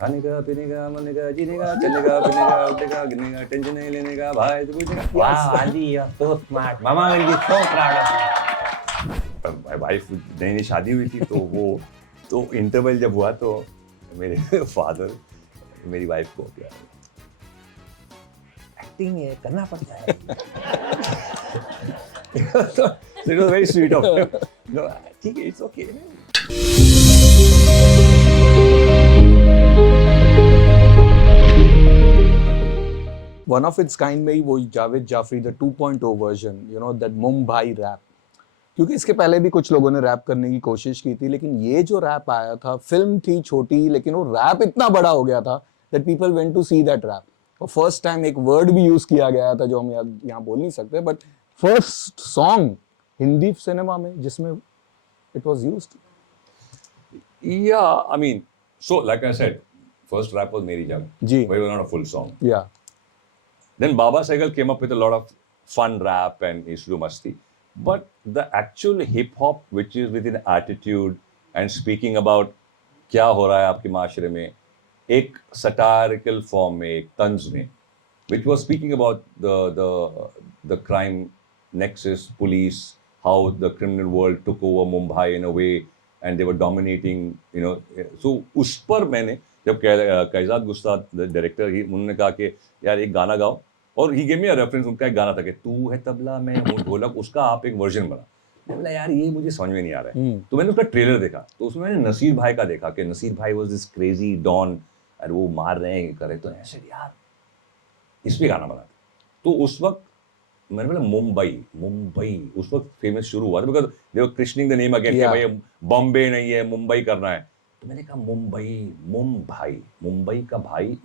खाने का पीने का मरने का जीने का चलने का फिरने का उठने का गिरने का टेंशन नहीं लेने का भाई तो पूछने का Wow, Ali, you're so smart. Mama will be so proud of you. भाई वाइफ नई नई शादी हुई थी तो वो तो इंटरवल जब हुआ तो मेरे फादर मेरी वाइफ को क्या Acting ये करना पड़ता है. so it was very sweet of him. No, ठीक है, it's okay. One of its kind में ही वो Javed Jaffrey the 2.0 version, you know, that Mumbai rap. क्योंकि इसके पहले भी कुछ लोगों ने रैप करने की कोशिश की थी, लेकिन ये जो रैप आया था, फिल्म थी छोटी लेकिन वो रैप इतना बड़ा हो गया था that people went to see that rap. और फर्स्ट टाइम एक वर्ड भी यूज किया गया था जो हम यहाँ बोल नहीं सकते, but first song Hindi cinema में जिसमें it was used. Yeah, I mean, so like I said, first rap was Meri Jang, जी. but it was not a full song. या Then Baba Sehgal came up with a lot of fun rap and he used to do masti. But the actual hip hop, which is within attitude and speaking about क्या हो रहा है आपके माशरे में, एक satirical form में, एक तंज में, which was speaking about the crime nexus, police, how the criminal world took over Mumbai in a way and they were dominating, you know. So उस पर मैंने जब कैजाद गुस्ताद डायरेक्टर ही उन्होंने कहा कि यार एक गाना गाओ, और he gave me a reference. उनका एक गाना था कि तू है तबला मैं हूँ ढोलक, उसका आप एक वर्जन बना. मैं बोला यार ये मुझे समझ में नहीं आ रहा है. तो मैंने उसका ट्रेलर देखा तो उसमें मैंने नसीर भाई का देखा कि नसीर भाई वाज दिस क्रेजी डॉन और वो मार रहे हैं करे, तो ऐसे यार इस पे गाना बना. तो उस वक्त मैंने बोला मुंबई उस वक्त फेमस शुरू हुआ था, because they were christening the name again कि भाई बॉम्बे नहीं है मुंबई करना है. तो मैंने कहा मुंबई का भाई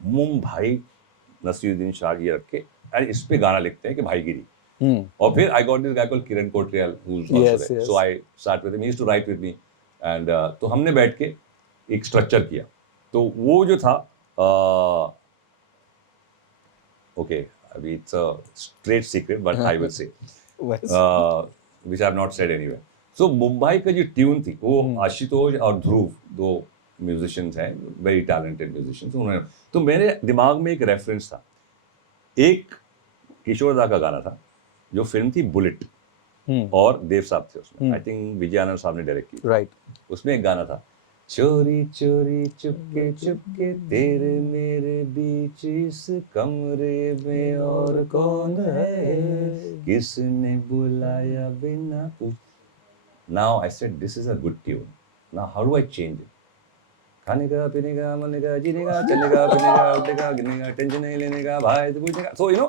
मुंबई नसीरुद्दीन शाह ये रखे और इस पे गाना लिखते हैं कि भाईगिरी. और फिर I got this guy called Kiran Kotariyal who is also there, so I start with him, he used to write with me and तो हमने बैठ के एक स्ट्रक्चर किया. तो वो जो था ओके अभी it's a straight secret but I will say which I have not said anywhere. So Mumbai का जो ट्यून थी वो आशुतोष और ध्रुव दो म्यूजिशियंस हैं, वेरी टैलेंटेड म्यूजिशियंस. उन्होंने तो मेरे दिमाग में एक रेफरेंस था, एक किशोर दा का गाना था जो फिल्म थी बुलेट और देव साहब थे उसमें, आई थिंक विजयानंद साहब ने डायरेक्ट की. राइट. उसमें एक गाना था चोरी चोरी चुपके चुपके तेरे मेरे बीच इस कमरे में और कौन है, किसने बुलाया बिना पूछ. Now I said this is a good tune, now how do I change it. खाने का पीने का मरने का जीने का चलने का फिरने का उठने का गिरने का टेंशन नहीं लेने का भाई तो पूछने का. So you know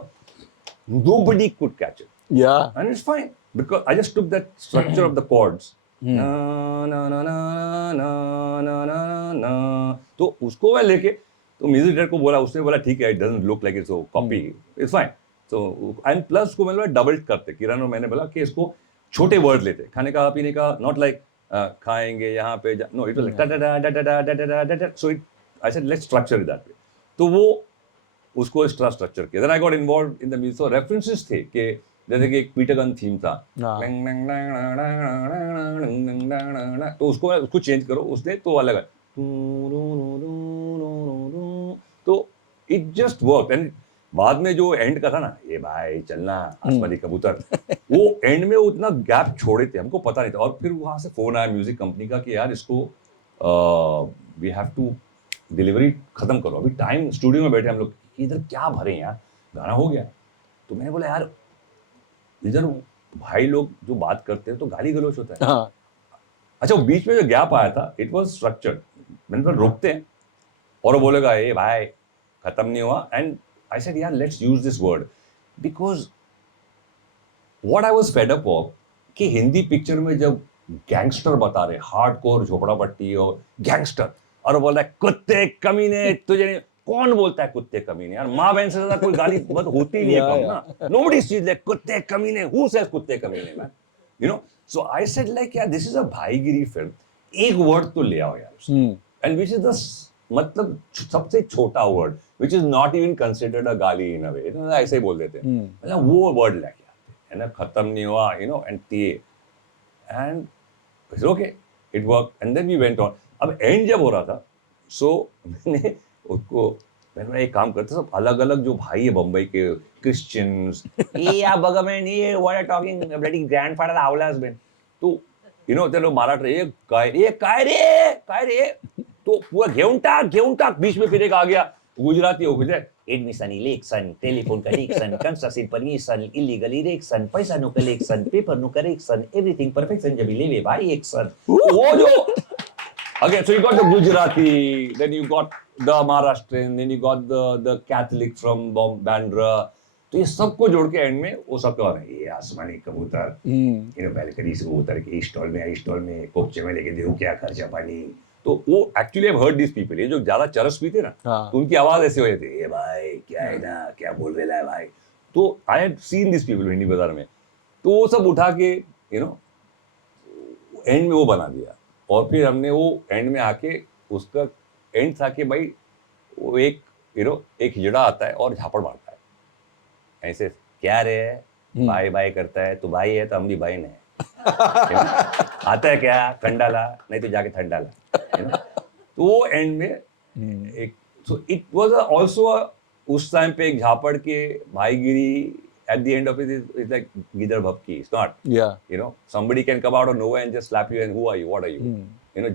nobody could catch it. Yeah. And it's fine because I just took that structure of the chords. Na na na na na na na na. तो उसको मैं लेके तो म्यूजिक डायरेक्टर को बोला, उसने बोला ठीक है, it doesn't look like it's so copy, it's fine. So and plus को मैंने बोला डबल करते, किरण और मैंने बोला कि इसको छोटे वर्ड लेते, खाने का पीने का, not like खाएंगे यहाँ पे, no, it was like da da da da da da da da da. So I said let's structure it that way. तो वो उसको इस तरह स्ट्रक्चर किया. Then I got involved in the music. So references थे कि जैसे कि एक पीटर गन थीम था, तो उसको चेंज करो, उसने तो अलग है. तो it just worked. And बाद में जो एंड का था ना, ये भाई चलना आसमानी कबूतर, वो एंड में उतना गैप छोड़े थे, हमको पता नहीं था. और फिर वहां से फोन आया म्यूजिक कंपनी का कि यार इसको वी हैव टू डिलीवरी खत्म करो, अभी टाइम स्टूडियो में बैठे हम लोग इधर क्या भरे यार, गाना हो गया. तो मैंने बोला यार इधर भाई लोग जो बात करते हैं तो गाली गलौच होता है. हाँ. अच्छा, वो बीच में जो गैप आया था इट वाज स्ट्रक्चर्ड. मैंने बोला रोकते हैं और वो बोलेगा ये भाई खत्म नहीं हुआ. एंड आई सेड यार let's use this word because what I was fed up of कि हिंदी पिक्चर में जब गैंगस्टर बता रहे, हार्डकोर झोपड़ापट्टी और गैंगस्टर, और बोल रहा है कुत्ते कमीने, तुझे नहीं, कौन बोलता है कुत्ते कमीने यार, माँ बहन से ज्यादा कोई गाली बद होती नहीं है कम ना. नोबडी इज लाइक कुत्ते कमीने, हु सेज कुत्ते कमीने man, you know. So I said like यार दिस इज अ भाईगिरी फिल्म, एक वर्ड तो ले आओ यार. एंड व्हिच इज द मतलब सबसे छोटा word which is not even considered a गाली इन अ वे, ऐसे ही बोल देते हैं. मतलब वो वर्ड लेके आते हैं ना, खत्म नहीं हुआ, यू नो, एंड ते and okay it work. And then we went on. अब एंड जब हो रहा था सो मैंने उसको मैंने एक काम करते सब अलग अलग जो भाई है बम्बई के Christians Yeah, Bagaman, yeah, what are you talking? Bloody grandfather Avla has been. तो यू नो ते लोग मराठी काय रे तो पूरा घेऊन टाक बीच में फिर एक आ गया गुजराती हो गया Admission, election, telephone connection, construction permission, illegal erection, पैसा no collection, paper no correction, everything perfection जब लेवे भाई action. वो जो again so you got the Gujarati then you got the Maharashtrian then you got the Catholic from Bandra तो ये सबको जोड़ के एंड में वो सब कौन है ये आसमानी कबूतर ये बैलकनी से उतर के इस स्टॉल में कोपचे में लेके देखो क्या खर्चा पानी तो वो actually I heard this people ये जो ज्यादा चरस भी थे ना तो उनकी आवाज ऐसे हो जाती है ये भाई क्या है ना क्या बोल रहा है भाई तो I had seen this people Hindi बाजार में तो वो सब उठा के यू नो एंड में वो बना दिया और फिर हमने वो एंड में आके उसका एंड था कि भाई वो एक एक हिजड़ा आता है और झापड़ मारता है ऐसे क्या रे भाई भाई करता है तो भाई है तो हम भी भाई ने आता है क्या कंडाला नहीं तो जाके ठंडाला तो वो एंड में एक सो इट वाज आल्सो उस टाइम पे एक झापड़ के भाईगिरी at the end of it is like gidar bhabki it's not somebody can come out of nowhere and just slap you and who are you what are you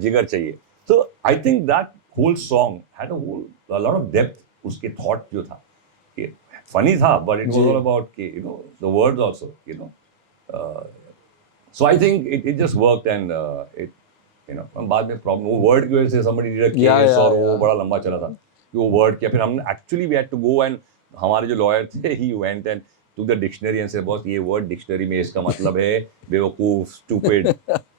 jigar chahiye so I think that whole song had a lot of depth uske thought jo tha कि funny था but it was all about कि the words also so I think it just worked and it बाद में problem वो word की वजह से somebody did a case और वो बड़ा लंबा चला था वो word किया फिर हमने actually we had to go and हमारे जो lawyer थे he went and took the dictionary and said boss ये word dictionary में इसका मतलब है बेवकूफ stupid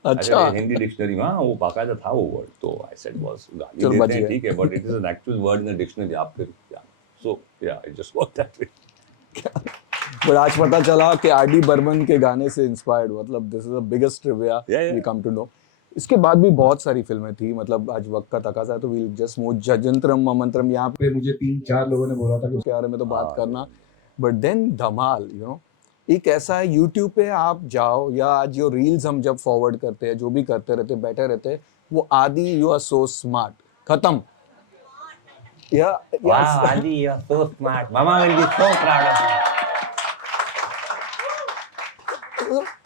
अच्छा हिंदी डिक्शनरी में हाँ वो बाकायदा था वो वर्ड तो I said बॉस गाली देते हैं ठीक है but it is an actual word in the dictionary आप फिर क्या so yeah it just worked that way but आज पता चला कि आर डी बर्मन के गाने से इंस्पायर्ड मतलब this is the biggest trivia we come to know इसके बाद भी बहुत सारी फिल्में थी मतलब आज वक्त का तकाजा है तो वील जस्ट मूव जजंत्रम ममंत्रम यहाँ पे मुझे 3-4 लोगों ने बोला था कि उसके बारे में तो बात करना बट देन धमाल एक ऐसा है यूट्यूब पे आप जाओ या आज जो रील्स हम जब फॉरवर्ड करते हैं जो भी करते रहते बैठे रहते वो आदि यू आर सो स्मार्ट खत्म Adi, you're so smart. Mama will be so proud of you.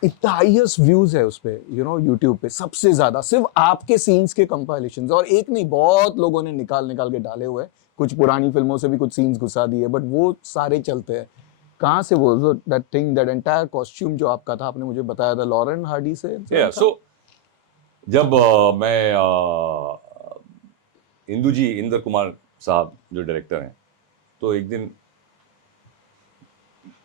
इतना हाईएस्ट व्यूज है उस पे यूट्यूब पे सबसे ज्यादा सिर्फ आपके सीन्स के कंपाइलेशंस और एक नहीं बहुत लोगों ने निकाल के डाले हुए कुछ पुरानी फिल्मों से भी कुछ सीन्स घुसा दिए बट वो सारे चलते हैं कहाँ से वो that thing that entire costume जो आपका था आपने मुझे बताया था लॉरेन हार्डी से सो जब मैं इंद्र कुमार साहब जो डायरेक्टर हैं तो एक दिन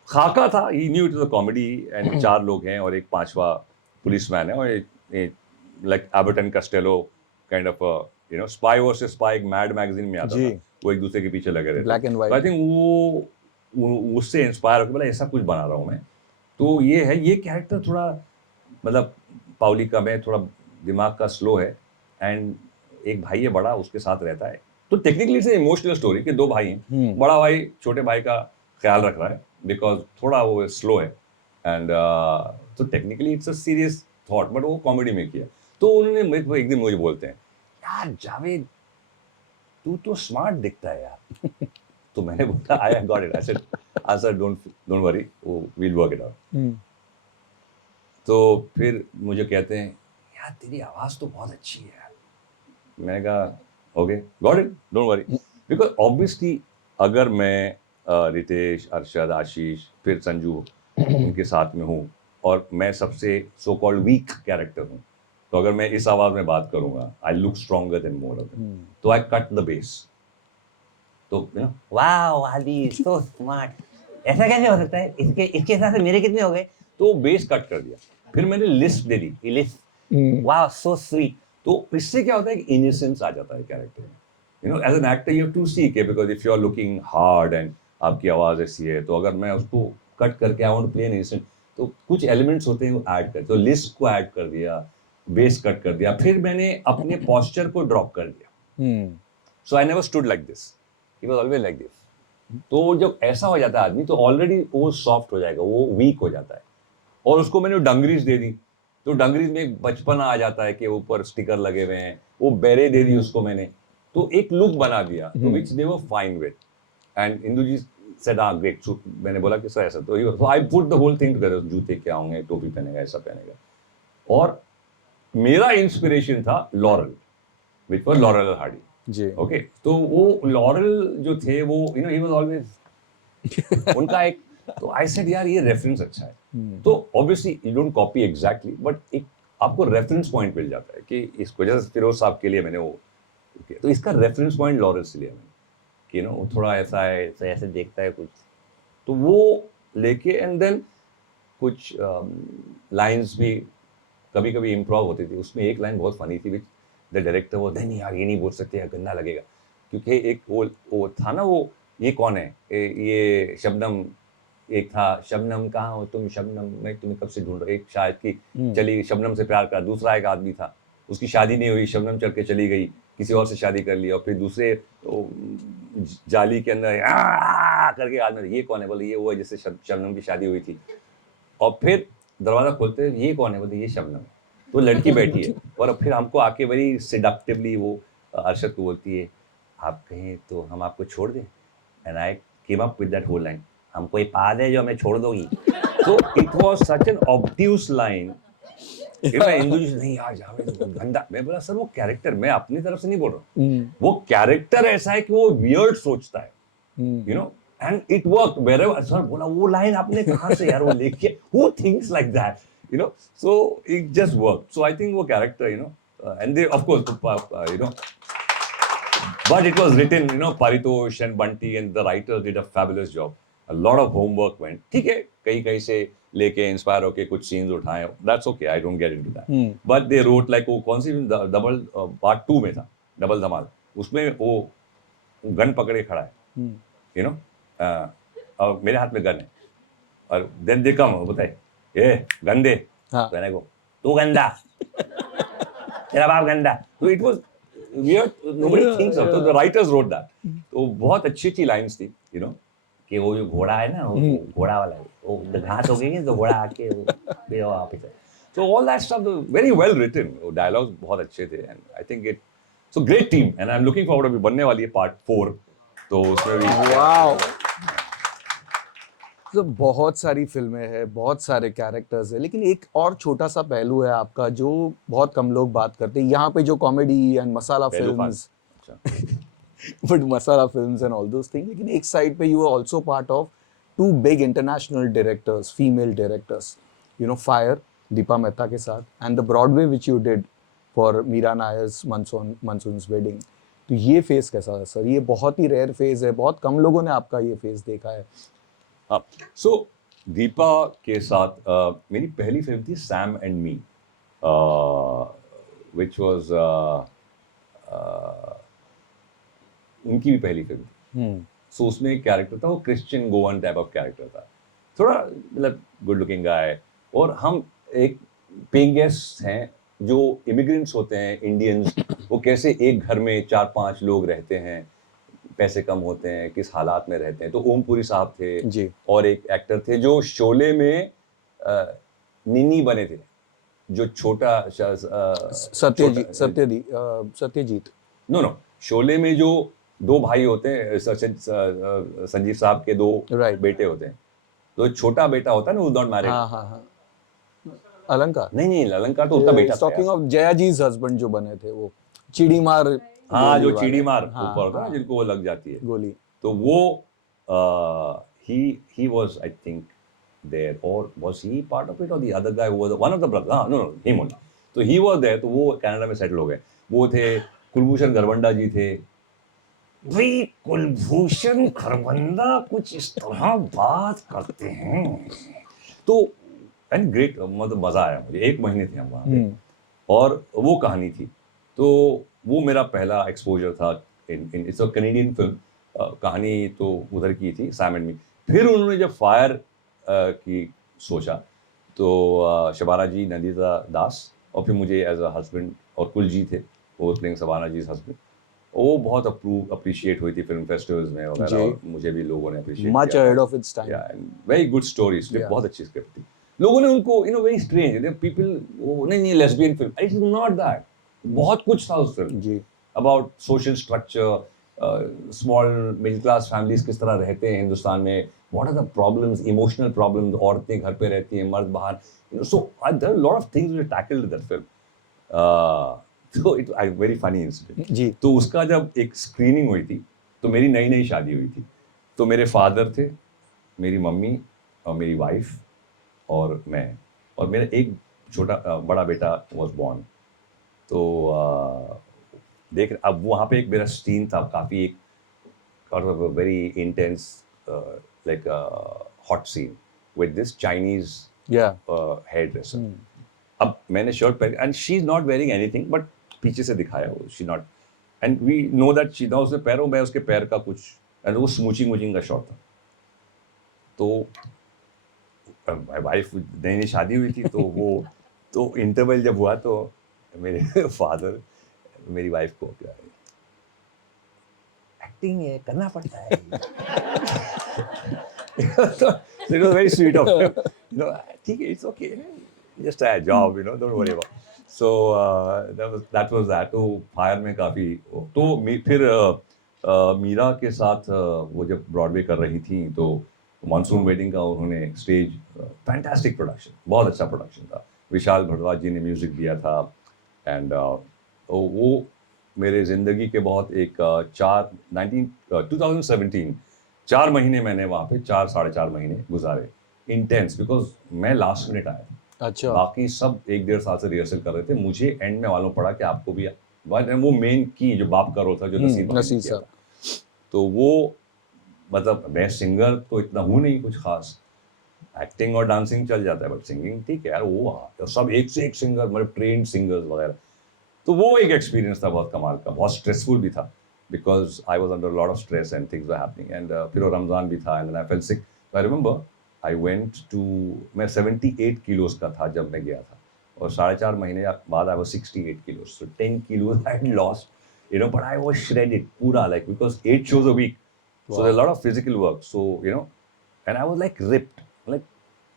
खाका था he knew it is a comedy and 4 लोग हैं और एक 5वां पुलिसमैन है और एक like Abbott and Costello kind of spy versus spy एक मैड मैगजीन में आता था वो एक दूसरे के पीछे लगे रहते black and white I think वो उससे इंस्पायर होकर बोला ऐसा कुछ बना रहा हूँ मैं तो ये है ये कैरेक्टर थोड़ा मतलब पाउली का मैं थोड़ा दिमाग का स्लो है एंड एक भाई है बड़ा उसके साथ रहता है तो टेक्निकली इट्स इमोशनल स्टोरी कि 2 भाई हैं बड़ा भाई छोटे भाई का ख्याल रख रहा है बिकॉज थोड़ा वो स्लो है एंड तो technically it's a serious thought but वो कॉमेडी में किया तो उन्होंने एक दिन मुझे बोलते हैं यार जावेद तू तो स्मार्ट दिखता है यार तो मैंने बोला I got it I said don't worry we'll work it out तो फिर मुझे कहते हैं यार तेरी आवाज तो बहुत अच्छी है यार मैंने कहा okay got it don't worry because obviously अगर मैं रितेश अरशद आशीष फिर संजू उनके साथ में हूँ और मैं सबसे सो कॉल्ड वीक कैरेक्टर हूँ तो अगर मैं इस आवाज में बात करूंगा I look stronger than more of them तो आई कट द बेस तो वाओ आदि सो स्मार्ट ऐसा कैसे हो सकता है इसके हिसाब से मेरे कितने हो गए तो बेस कट कर दिया फिर मैंने लिस्ट दे दी लिस्ट वाओ सो स्वीट तो इससे क्या होता है कि इनोसेंस आ जाता है कैरेक्टर में as an actor you have to see के because if you are looking hard and आपकी आवाज ऐसी है तो अगर मैं उसको कट करके I want to play an innocent तो कुछ एलिमेंट्स होते हैं वो ऐड कर तो लिस्ट को ऐड कर दिया बेस कट कर दिया फिर मैंने अपने पोस्चर को ड्रॉप कर दिया so I never stood like this he was always like this तो जब ऐसा हो जाता है आदमी तो ऑलरेडी वो सॉफ्ट हो जाएगा वो वीक हो जाता है और उसको मैंने डंगरीज दे दी तो डंगरीज में एक बचपना आ जाता है कि ऊपर स्टिकर लगे हुए हैं वो बेरे दे दी उसको मैंने तो एक लुक बना दिया, तो which they were fine with, and Indu ji said हाँ ग्रेट। सो मैंने बोला कि सर ऐसा, तो I put the whole thing together, जूते क्या होंगे, टोपी पहनेगा, ऐसा पहनेगा। और मेरा इंस्पिरेशन था Laurel, which was Laurel Hardy ji okay. तो वो लॉरेल जो थे वो you know he was always उनका एक, तो आई सेड यार ये रेफरेंस अच्छा है। तो obviously you don't copy exactly, but एक आपको रेफरेंस पॉइंट मिल जाता है कि इस वजह से फिरोज साहब के लिए मैंने वो किया। तो इसका रेफरेंस पॉइंट लॉरेल से लिया मैंने कि यू नो थोड़ा ऐसा है, ऐसे देखता है कुछ, तो वो लेके एंड देन कुछ लाइंस भी कभी कभी इम्प्रोव होती थी। उसमें एक लाइन बहुत फनी थी, विच द डायरेक्टर वो नहीं यार ये नहीं बोल सकते यार, गंदा लगेगा, क्योंकि एक वो था ना, वो ये कौन है, ये शबनम, एक था शबनम कहाँ हो तुम शबनम, मैं तुम्हें कब से ढूंढ रहा, एक शायद की चली शबनम से प्यार करा, दूसरा एक आदमी था उसकी शादी नहीं हुई, शबनम चल के चली गई, किसी और से शादी कर ली, और फिर दूसरे तो जाली के अंदर करके आदमी, ये कौन है, बोले ये वो है जिससे शबनम की शादी हुई थी। और फिर दरवाजा खोलते हैं, ये कौन है, बोलते ये शबनम है। तो लड़की बैठी है और फिर हमको आके वेरी सिडक्टिवली वो अरशद को बोलती है, आप कहें तो हम आपको छोड़ दें। And I came up with that whole line, हम कोई पाद है जो हमें छोड़ दोगी। तो it was such an obtuse line. फिर मैं इंदु जी से, नहीं यार जावेद वो गंदा, मैं बोला सर वो कैरेक्टर, मैं अपनी तरफ से नहीं बोल रहा हूँ, वो कैरेक्टर ऐसा है कि वो वियर्ड सोचता है, you know, and it work wherever. Sir बोला वो लाइन आपने कहाँ से यार वो लेके, who thinks like that, you know, so it just worked. So I think वो character, you know, and they of course you know, but it was written, you know, Paritosh and Bunty and the writers did a fabulous job. A lot of homework went. ठीक है, कहीं से लेके inspire होके कुछ scenes उठाए, that's okay, I don't get into that. But they wrote like वो कौन सी डबल पार्ट 2 में था, डबल धमाल, उसमें वो गन पकड़े खड़ा है, you know, और मेरे हाथ में गन है, और then they come, बताए ये गंदे, हाँ। तो मैंने को तू गंदा, तेरा बाप गंदा, तो it was weird, nobody thinks of, तो द राइटर्स रोट दैट। तो बहुत अच्छी अच्छी लाइंस थी, यू नो, कि वो जो घोड़ा है ना, वो घोड़ा वाला है, वो घास हो गई तो घोड़ा आके वो फिर वापस है। So all that stuff very well written, वो डायलॉग्स बहुत अच्छे थे, and I think it so great team, and I'm looking forward, अभी बनने वाली है पार्ट 4, तो उसमें भी वाओ। तो बहुत सारी फिल्में हैं, बहुत सारे कैरेक्टर्स हैं, लेकिन एक और छोटा सा पहलू है आपका जो बहुत कम लोग बात करते हैं यहाँ पे, जो comedy and masala Pehlu Khan. Films, but masala films and all those thing, लेकिन एक साइड पे you are also part of 2 big international directors, female directors, you know, Fire Deepa Mehta के साथ, and the Broadway which you did for Mira Nair's Monsoon's Wedding. तो ये phase कैसा है sir? ये बहुत ही रेयर फेज है, बहुत कम लोगों ने आपका ये फेज देखा है। सो दीपा के साथ मेरी पहली फिल्म थी Sam and me, which was उनकी भी पहली फिल्म थी। सो उसमें एक कैरेक्टर था, वो Christian Goan type of character था, थोड़ा मतलब गुड लुकिंग गाय, और हम एक पेइंग गेस्ट हैं जो इमिग्रेंट्स होते हैं इंडियंस, वो कैसे एक घर में 4-5 लोग रहते हैं, पैसे कम होते हैं, किस हालात में रहते हैं। तो ओमपुरी साहब थे जी। और एक एक्टर थे जो शोले में निन्नी बने थे, जो छोटा सत्यजीत। नो शोले में जो 2 भाई होते हैं, संजीव साहब के 2 बेटे होते हैं, तो छोटा बेटा होता है ना, नॉट मैरिड। हाँ। अलंकार? नहीं अलंकार तो उतना बेटा था। टॉकिंग ऑफ जया जी's हस्बैंड जो बने थे, वो चिड़ी मार, हाँ जो चिड़ी मार ऊपर होता है ना, जिनको वो लग जाती है गोली, तो वो he was I think there, or was he part of it, or the other guy was one of the brothers, no him only, तो he was there। तो वो कनाडा में सेटल हो गए, वो थे कुलभूषण खरबंदा जी थे। भाई कुलभूषण खरबंदा कुछ इस तरह बात करते हैं, तो एंड ग्रेट, मतलब मजा आया मुझे, 1 महीने थे हम वहाँ पे, और वो कहानी थी। तो वो मेरा पहला एक्सपोजर था in it's a Canadian film, कहानी तो उधर की थी, सैम एंड मी। फिर उन्होंने जब फायर की सोचा, तो शबाना जी, नंदिता दास, और फिर मुझे एज अ हस्बैंड, और कुलजी थे वो प्लेइंग शबाना जी हस्बैंड, वो बहुत अप्रिशिएट हुई थी फिल्म फेस्टिवल्स में वगैरह, और मुझे भी लोगों ने appreciate much ahead of its time, very good story, script बहुत अच्छी स्क्रिप्ट थी। लोगों ने उनको you know very strange, people, नहीं lesbian film, it is not that, बहुत कुछ था उस फिल्म जी। About social structure, small middle class families किस तरह रहते हैं हिंदुस्तान में, what are the problems, emotional problems, औरतें घर पे रहती हैं, मर्द बाहर, so there are lot of things we tackled in that film. तो इट वेरी फनी इंसिडेंट. जी. तो उसका जब एक स्क्रीनिंग हुई थी, तो मेरी नई नई शादी हुई थी, तो मेरे फादर थे, मेरी मम्मी और मेरी वाइफ और मैं, और मेरा एक छोटा बड़ा बेटा वॉज बॉर्न. तो देख, अब वहाँ पे एक मेरा सीन था काफ़ी, एक very intense like hot scene with this Chinese Yeah. Hair dresser. अब मैंने शर्ट पहन, and she is not wearing anything, but पीछे से दिखाया वो, she not, and we know that she, ना उसने पैरों में उसके पैर का कुछ, एंड वो स्मूचिंग वूचिंग का शॉट था. तो वाइफ नई नई शादी हुई थी, तो वो तो इंटरवल जब हुआ तो मेरे फादर मेरी वाइफ को क्या, एक्टिंग है, करना पड़ता है. So it was very sweet of him. ठीक है, it's okay, just a job, don't worry about. So that was that. तो फायर में काफी, तो फिर मीरा के साथ वो जब ब्रॉडवे कर रही थी, तो मानसून वेडिंग का उन्होंने स्टेज, फैंटास्टिक प्रोडक्शन, बहुत अच्छा प्रोडक्शन था. विशाल भरद्वाज जी ने म्यूजिक दिया था, एंड वो मेरे ज़िंदगी के बहुत एक 2017 4 महीने मैंने वहाँ पे 4 साढ़े 4 महीने गुजारे, इंटेंस, बिकॉज मैं लास्ट मिनट आया था. अच्छा. बाकी सब 1-1.5 साल से रिहर्सल कर रहे थे. मुझे एंड में मालूम पड़ा कि आपको भी, वो मेन की जो बाप का रोल था, जो नसीब नसीब किया साहब. था. तो वो, मतलब मैं सिंगर तो इतना हूँ नहीं कुछ खास, एक्टिंग और डांसिंग चल जाता है, बट सिंगिंग ठीक है यार, वो सब एक से एक सिंगर, मतलब ट्रेन सिंगर्स वगैरह. तो वो एक एक्सपीरियंस था बहुत कमाल का, बहुत स्ट्रेसफुल भी था, because I was under lot of stress and things were happening, and फिर वो रमजान भी था, and I felt sick. I remember I went to, मैं 78 किलोज का था जब मैं गया था, और 4.5 महीने बाद I was 68 kilos, so 10 kilos I had lost, but I was shredded पूरा, like, because 8 shows a week, so there's a lot of physical work, so and I was like ripped, like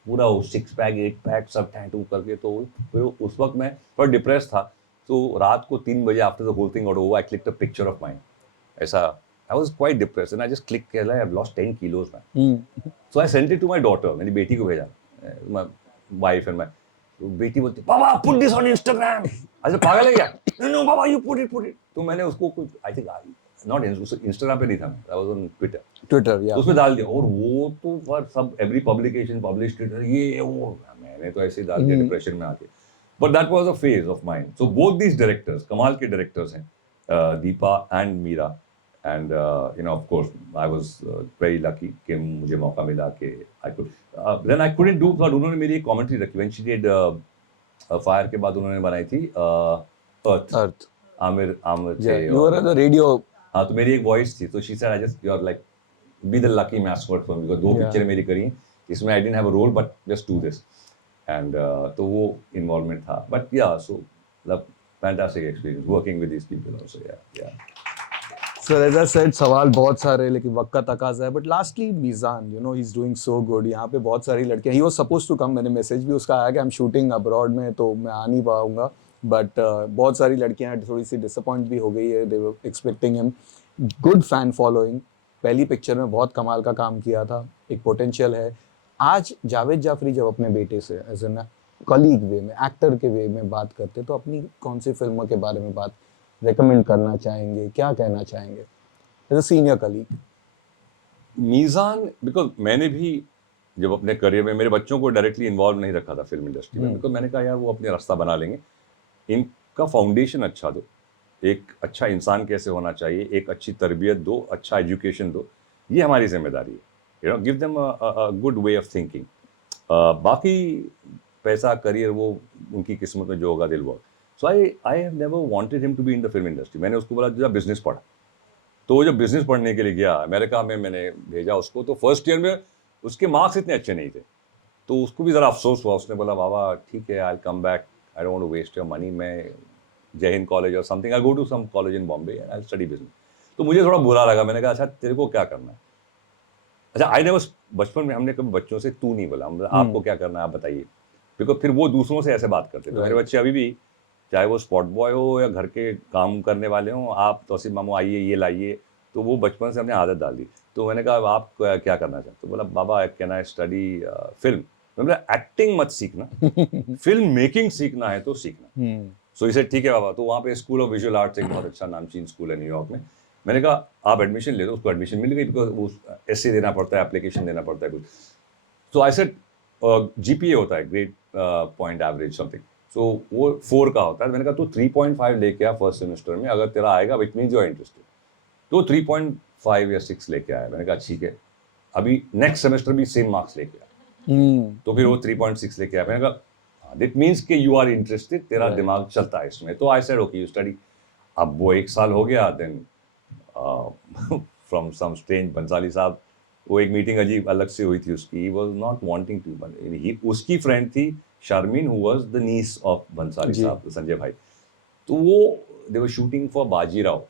पूरा 6 pack 8 pack सब tattoo करके. तो फिर उस वक्त मैं थोड़ा डिप्रेस था, तो रात को 3 बजे after the whole thing got over, I clicked a picture of mine, ऐसा, I was quite depressed, and I just clicked, I've lost 10 kilos man. So I sent it to my daughter, मेरी बेटी को भेजा, my wife and my, तो बेटी बोलती, पापा put this on Instagram. ऐसे पागल है क्या? No पापा you put it. तो मैंने उसको कुछ, I think not Instagram पे नहीं था, I was on Twitter. Yeah. तो उसमें डाल दिया, और वो तो पर सब एवरी पब्लिकेशन पब्लिश ट्विटर, ये वो, मैंने तो ऐसे ही डाल दिया डिप्रेशन में आके. But that was a phase of mind. So both these directors कमाल के डायरेक्टर्स हैं, Deepa and Meera, and of course I was very lucky कि मुझे मौका मिला कि I could, then I couldn't do, but उन्होंने मेरी एक कमेंट्री रखी व्हेन शी डिड फायर के बाद उन्होंने बनाई थी अर्थ. आमिर थे, You were on the radio. हाँ, तो मेरी एक वॉइस थी, तो she said I just, you are like be the lucky mascot for me, because 2 picture मेरी करी, इसमें I didn't have a role, but just do this, and तो वो इन्वॉल्वमेंट था. बट या, सो मतलब fantastic experience working with these people also. Yeah So as I said, सवाल बहुत सारे, लेकिन वक्त का तकाजा है. But lastly Meezaan, he is doing so good. यहाँ पे बहुत सारी लड़कियाँ, he was suppose to come, मैंने मैसेज भी उसका आया कि आई एम शूटिंग अब्रॉड में, तो मैं आ नहीं पाऊंगा. बट बहुत सारी लड़कियाँ थोड़ी सी डिसअपॉइंट भी हो गई है. They were expecting him. Good fan following. पहली पिक्चर में बहुत कमाल का काम किया था, एक पोटेंशियल है. आज जावेद जाफरी जब अपने बेटे से एज एन कलीग वे में, एक्टर के वे में बात करते, तो अपनी कौन सी फिल्मों के बारे में बात रेकमेंड करना चाहेंगे, क्या कहना चाहेंगे as a senior colleague? Meezaan, because मैंने भी जब अपने करियर में मेरे बच्चों को डायरेक्टली इन्वॉल्व नहीं रखा था फिल्म इंडस्ट्री में, बिकॉज मैंने कहा यार वो अपने रास्ता बना लेंगे, इनका फाउंडेशन अच्छा दो, एक अच्छा इंसान कैसे होना चाहिए, एक अच्छी तरबियत दो, अच्छा एजुकेशन दो, ये हमारी जिम्मेदारी है. Give them a good way of thinking. बाकी पैसा करियर वो उनकी किस्मत में जो होगा, दिल work. So I have never wanted him to be in the film industry. मैंने उसको बोला जा बिजनेस पढ़, तो वो जब बिजनेस पढ़ने के लिए गया अमेरिका में, मैंने भेजा उसको, तो फर्स्ट ईयर में उसके मार्क्स इतने अच्छे नहीं थे, तो उसको भी ज़रा अफसोस हुआ. उसने बोला बाबा ठीक है, I come back, I don't want to waste your money, मैं जय हिंद कॉलेज और something, I go to some college in Bombay and I study business. तो मुझे थोड़ा बुरा लगा. मैंने कहा अच्छा तेरे को क्या करना है? अच्छा, आई नेवर, बचपन में हमने कभी बच्चों से तू नहीं बोला, आपको क्या करना है आप बताइए, बिकॉज फिर वो दूसरों से ऐसे बात करते. तो मेरे बच्चे अभी भी चाहे वो स्पॉट बॉय हो या घर के काम करने वाले हो, आप तौसीफ मामू आइए ये लाइए, तो वो बचपन से हमने आदत डाल दी। तो मैंने कहा आप क्या करना चाहते हो? बोला बाबा कैन आई स्टडी फिल्म। मैं बोला एक्टिंग मत सीखना, फिल्म मेकिंग सीखना है तो सीखना। सो इसे ठीक है बाबा। तो वहाँ पे स्कूल ऑफ विजुअल आर्ट्स एक बहुत अच्छा नामचीन स्कूल है न्यूयॉर्क में। मैंने कहा आप एडमिशन ले लो। उसको एडमिशन मिल गई, बिकॉज वो एसए देना पड़ता है, एप्लीकेशन देना पड़ता है कुछ। सो आई सेड जीपीए होता है, ग्रेड पॉइंट एवरेज समथिंग, सो वो 4 का होता है। मैंने कहा तू 3.5 लेके आ फर्स्ट सेमेस्टर में, अगर तेरा आएगा which means you are interested. तो 3.5 या 6 लेके आया। मैंने कहा ठीक है, अभी नेक्स्ट सेमेस्टर भी सेम मार्क्स लेके आया। तो फिर वो 3.6 लेके आया। मैंने कहा दैट मीन्स कि यू आर इंटरेस्टेड, तेरा दिमाग चलता है इसमें। तो I said okay you study. अब वो 1 साल हो गया। Then from some strange Bhansali साहब, वो एक मीटिंग अजीब अलग से हुई थी उसकी। He was not wanting to, उसकी फ्रेंड थी Sharmin who was the niece of Bhansali साहब, संजय भाई। तो वो they were shooting for Bajirao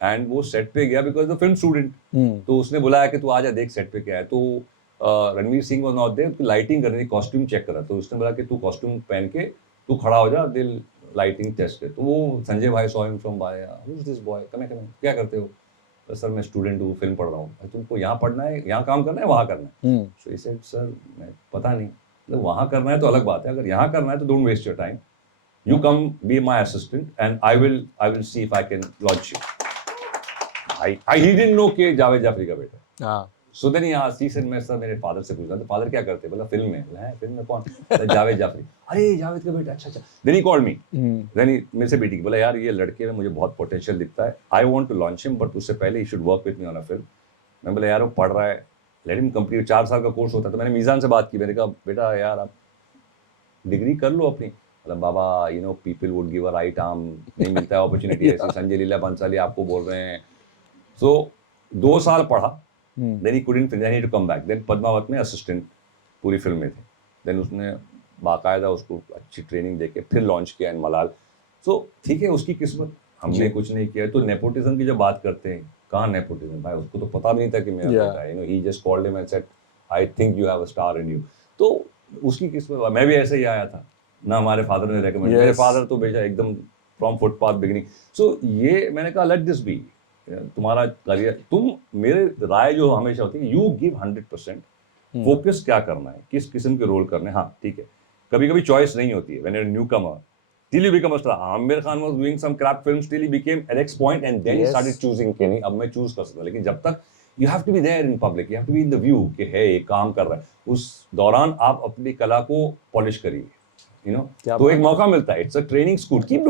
and वो सेट पे गया बिकॉज द फिल्म स्टूडेंट। तो उसने बुलाया कि तू आजा देख सेट पे क्या है। तो Ranveer Singh was not there, lighting कर रही थी, कॉस्ट्यूम चेक कर रहा। तो उसने बोला कि तू कॉस्ट्यूम पहन के तू खड़ा हो जा, दिल लाइटिंग टेस्ट है। तो वो संजय भाई saw him from by, who is this boy, come क्या करते हो? तो सर मैं स्टूडेंट हूँ, फिल्म पढ़ रहा हूँ। तुमको यहाँ पढ़ना है, यहाँ काम करना है, वहाँ करना है? सो ही सेड सर मैं पता नहीं, मतलब वहाँ करना है तो अलग बात है, अगर यहाँ करना है तो don't waste your time, you come be my assistant and I will see if I can launch you. He didn't know कि जावेद जाफरी का बेटा। हाँ सो देन ही सेड मैं सर मेरे फादर से पूछा, तो फादर क्या करते? बोला फिल्म में। बोला है फिल्म में कौन? जावेद जाफरी। अरे जावेद का बेटा, अच्छा अच्छा। Then he called me, then he मेरे से बेटी बोला यार ये लड़के में मुझे बहुत पोटेंशियल दिखता है, I want to launch him, but उससे पहले ही should work with me on a film. मैं बोला यार वो पढ़ रहा है, लेट हिम कंप्लीट, 4 साल का कोर्स होता है। तो मैंने मीज़ान से बात की, मैंने कहा बेटा यार आप डिग्री कर लो अपनी। मतलब बाबा you know people would give a right arm, नहीं मिलता है अपॉर्चुनिटी ऐसी, संजय लीला बंसाली आपको बोल रहे हैं। सो 2 साल पढ़ा, then he couldn't finish, then to come back. Then Padmaavat में असिस्टेंट पूरी फिल्म में थे। देन उसने बाकायदा उसको अच्छी ट्रेनिंग देके फिर लॉन्च किया इन मलाल। सो ठीक है, उसकी किस्मत, हमने कुछ नहीं किया। तो नेपोटिज्म की जब बात करते हैं, कहाँ नेपोटिज्म भाई, उसको तो पता भी नहीं था कि मेरा बेटा है। You know he just called him and said I think you have a star in you. तो उसकी किस्मत, मैं भी ऐसे ही आया था ना, हमारे फादर ने रेकमेंड, मेरे फादर तो बेचा एकदम फ्रॉम फुटपाथ बिगिनिंग। सो ये मैंने कहा लेट दिस बी तुम्हारा करियर। तुम, मेरे राय जो हमेशा होती है, यू गिव 100%, फोकस क्या करना है, किस किस्म के रोल करने हैं। हाँ ठीक है, कभी कभी चॉइस नहीं होती है। When you are newcomer, till he became a star. Aamir Khan was doing some crap films till he became Alex Point and then he started choosing कि नहीं अब मैं चूज कर सकता हूँ। लेकिन जब तक you have to be there in public, you have to be in the view कि है ये काम कर रहा है, उस दौरान आप अपनी कला को पॉलिश करिए, you know, तो एक मौका मिलता है। It's a training school. Keep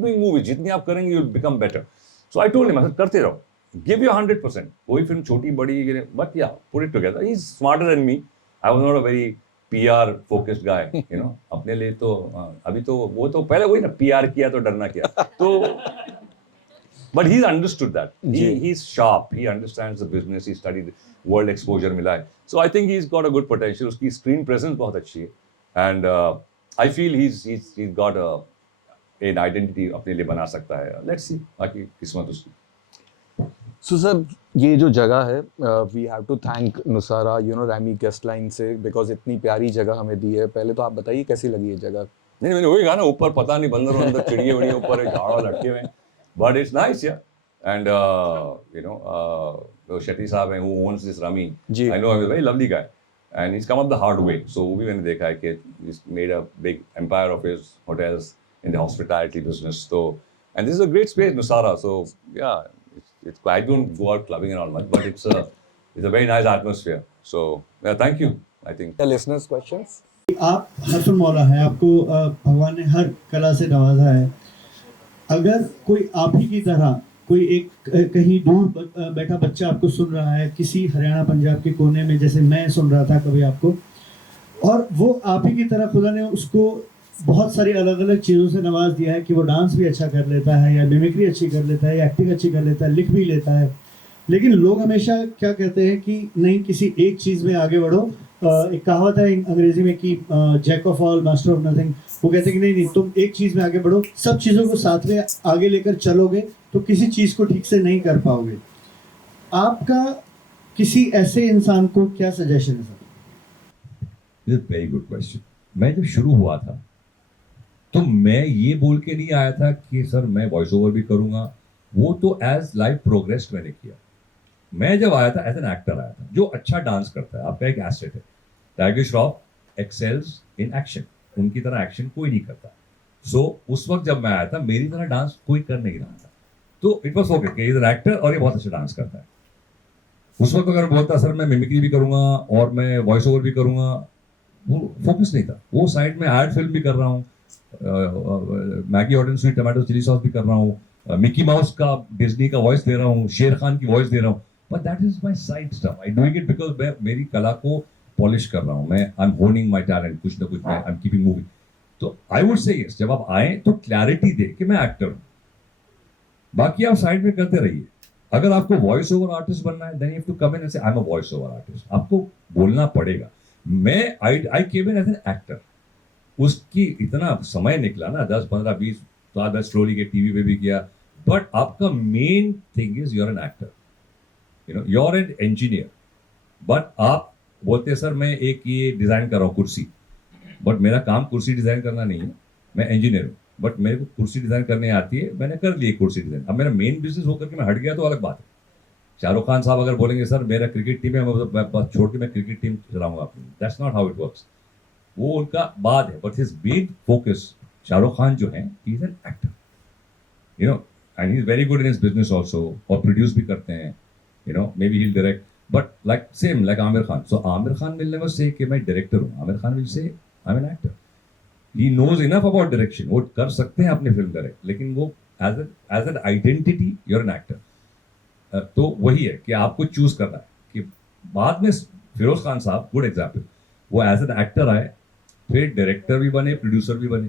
doing movies. जितनी आप करेंगे you'll become better. So I told him, I said करते रहो, give your 100%. कोई फिल्म छोटी बड़ी, but yeah, put it together. He's smarter than me. I was not a very PR focused guy, you know. अपने लिए तो अभी तो वो तो पहले वही ना, PR किया तो डरना क्या। तो but he's understood that. He's sharp. He understands the business. He studied world exposure मिला है. So I think he's got a good potential. उसकी screen presence बहुत अच्छी है. And I feel he's got an identity अपने लिए बना सकता है. Let's see. बाकी किस्मत उसकी. So सर ये जो जगह है, we have to thank Nusara, you know, Ramee guest line से, बिकॉज इतनी प्यारी जगह हमें दी है। पहले तो आप बताइए कैसी लगी ये जगह? नहीं मैंने वही कहा ना, ऊपर पता नहीं बंदर अंदर चिड़िए उड़िए ऊपर है, झाड़ लटके हुए, but it's nice yeah. And you know Shetty साहब हैं, who owns this Ramee, I know him, very lovely guy, and is come up the hard way. सो वो भी मैंने देखा है कि is made a big empire of his hotels in the hospitality business. तो and this is a great space Nusara. So yeah it's I don't go out clubbing and all much, but it's a very nice atmosphere. So yeah, thank you. I think the listeners questions. आप हसन मौला है, आपको भगवान ने हर कला से नवाजा है। अगर कोई आप ही की तरह कोई एक कहीं दूर बैठा बच्चा आपको सुन रहा है, किसी हरियाणा पंजाब के कोने में, जैसे मैं सुन रहा था कभी आपको, और वो आप ही की तरह खुदा ने उसको बहुत सारी अलग अलग चीज़ों से नवाज दिया है कि वो डांस भी अच्छा कर लेता है, या मिमिक्री अच्छी कर लेता है, या एक्टिंग अच्छी कर लेता है, लिख भी लेता है, लेकिन लोग हमेशा क्या कहते हैं कि नहीं किसी एक चीज़ में आगे बढ़ो। एक कहावत है अंग्रेजी में कि jack of all master of nothing. वो कहते हैं कि नहीं तुम एक चीज़ में आगे बढ़ो, सब चीज़ों को साथ में आगे लेकर चलोगे तो किसी चीज़ को ठीक से नहीं कर पाओगे। आपका किसी ऐसे इंसान को क्या सजेशन है sir? This is very good question. मैं जब शुरू हुआ था तो मैं ये बोल के नहीं आया था कि सर मैं वॉइस ओवर भी करूंगा, वो तो एज लाइफ प्रोग्रेस मैंने किया। मैं जब आया था एज एन एक्टर आया था जो अच्छा डांस करता है, आपका एक एसेट है। टाइगर श्रॉफ एक्सेल्स इन एक्शन, उनकी तरह एक्शन कोई नहीं करता। सो उस वक्त जब मैं आया था मेरी तरह डांस कोई कर नहीं रहा था, तो इट वॉज ओके कि इज एन एक्टर और ये बहुत अच्छा डांस करता है। उस वक्त अगर बोलता सर मैं मिमिक्री भी करूंगा और मैं वॉइस ओवर भी करूंगा, वो फोकस नहीं था। वो साइड में एड फिल्म भी कर रहा हूँ, मैगी ऑर्डन स्वीट टमाटो चिली सॉस भी कर रहा हूँ, मिकी माउस का डिज्नी का वॉइस दे रहा हूँ, शेर खान की वॉइस दे रहा हूँ। But that is my side stuff, I doing it because मैं मेरी कला को पॉलिश कर रहा हूँ, मैं I am honing my talent, कुछ ना कुछ मैं आई एम कीपिंग मूविंग। तो आई वुड से यस, जब आप आए तो क्लैरिटी दे कि मैं एक्टर हूँ, बाकी आप साइड में करते रहिए। अगर आपको वॉइस ओवर आर्टिस्ट बनना है then you have to come in and say I am a voice over artist, आपको बोलना पड़ेगा। मैं I came in as an actor, उसकी इतना समय निकला ना 10 15 20 साल, मैं स्लोली के टीवी पे भी किया। बट आपका main thing is you're an actor, you know you're an engineer. But आप बोलते हैं सर मैं एक ये डिजाइन कर रहा हूँ कुर्सी, बट मेरा काम कुर्सी डिजाइन करना नहीं है, मैं इंजीनियर हूँ, बट मेरे को कुर्सी डिजाइन करने आती है, मैंने कर ली कुर्सी डिजाइन। अब मेरा मेन बिजनेस होकर के मैं हट गया तो अलग बात है। शाहरुख खान साहब अगर बोलेंगे सर मेरा क्रिकेट टीम है, मैं बस छोड़ के मैं क्रिकेट टीम चलाऊंगा अपनी, that's not how it works. वो उनका बात है, but his main focus, Shahrukh Khan जो है he is an actor, you know, and he is very good in his business also, और प्रोड्यूस भी करते हैं, you know, maybe he direct, but like same like Aamir Khan. So Aamir Khan will never say कि मैं director हूँ, Aamir Khan will say I am an actor. He knows enough about direction, वो कर सकते हैं अपनी फिल्म डायरेक्ट, लेकिन वो as an identity you're an actor. तो वही है कि आपको चूज करना है कि बाद में फिरोज खान साहब गुड एग्जाम्पल, वो एज एन एक्टर आए, फिर डायरेक्टर भी बने, प्रोड्यूसर भी बने,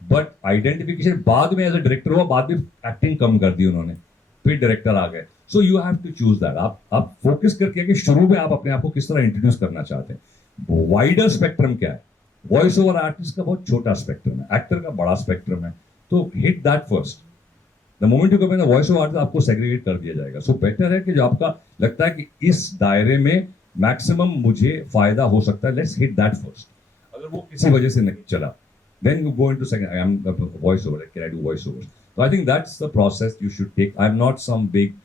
बट आइडेंटिफिकेशन बाद में एज ए डायरेक्टर हुआ, बाद में एक्टिंग कम कर दी उन्होंने, फिर डायरेक्टर आ गए। So you have to choose that. आप फोकस करके कि शुरू में आप अपने आप को किस तरह इंट्रोड्यूस करना चाहते हैं। वाइडर स्पेक्ट्रम क्या है, वॉइस ओवर आर्टिस्ट का बहुत छोटा स्पेक्ट्रम है, एक्टर का बड़ा स्पेक्ट्रम है, तो hit that first. The moment you come in voice over artist आपको सेग्रीगेट कर दिया जाएगा। सो बेटर है कि जो आपका लगता है कि इस दायरे में मैक्सिमम मुझे फायदा हो सकता है, लेट्स हिट दैट फर्स्ट। अगर वो किसी वजह से नहीं चला, then you go into second, I am a voice over, can I do voice overs? So I think that's the process you should take. I'm not some big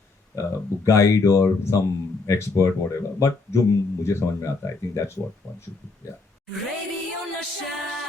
guide or some expert, whatever, but जो मुझे समझ में आता है, I think that's what one should do. Yeah. Radio Nasha.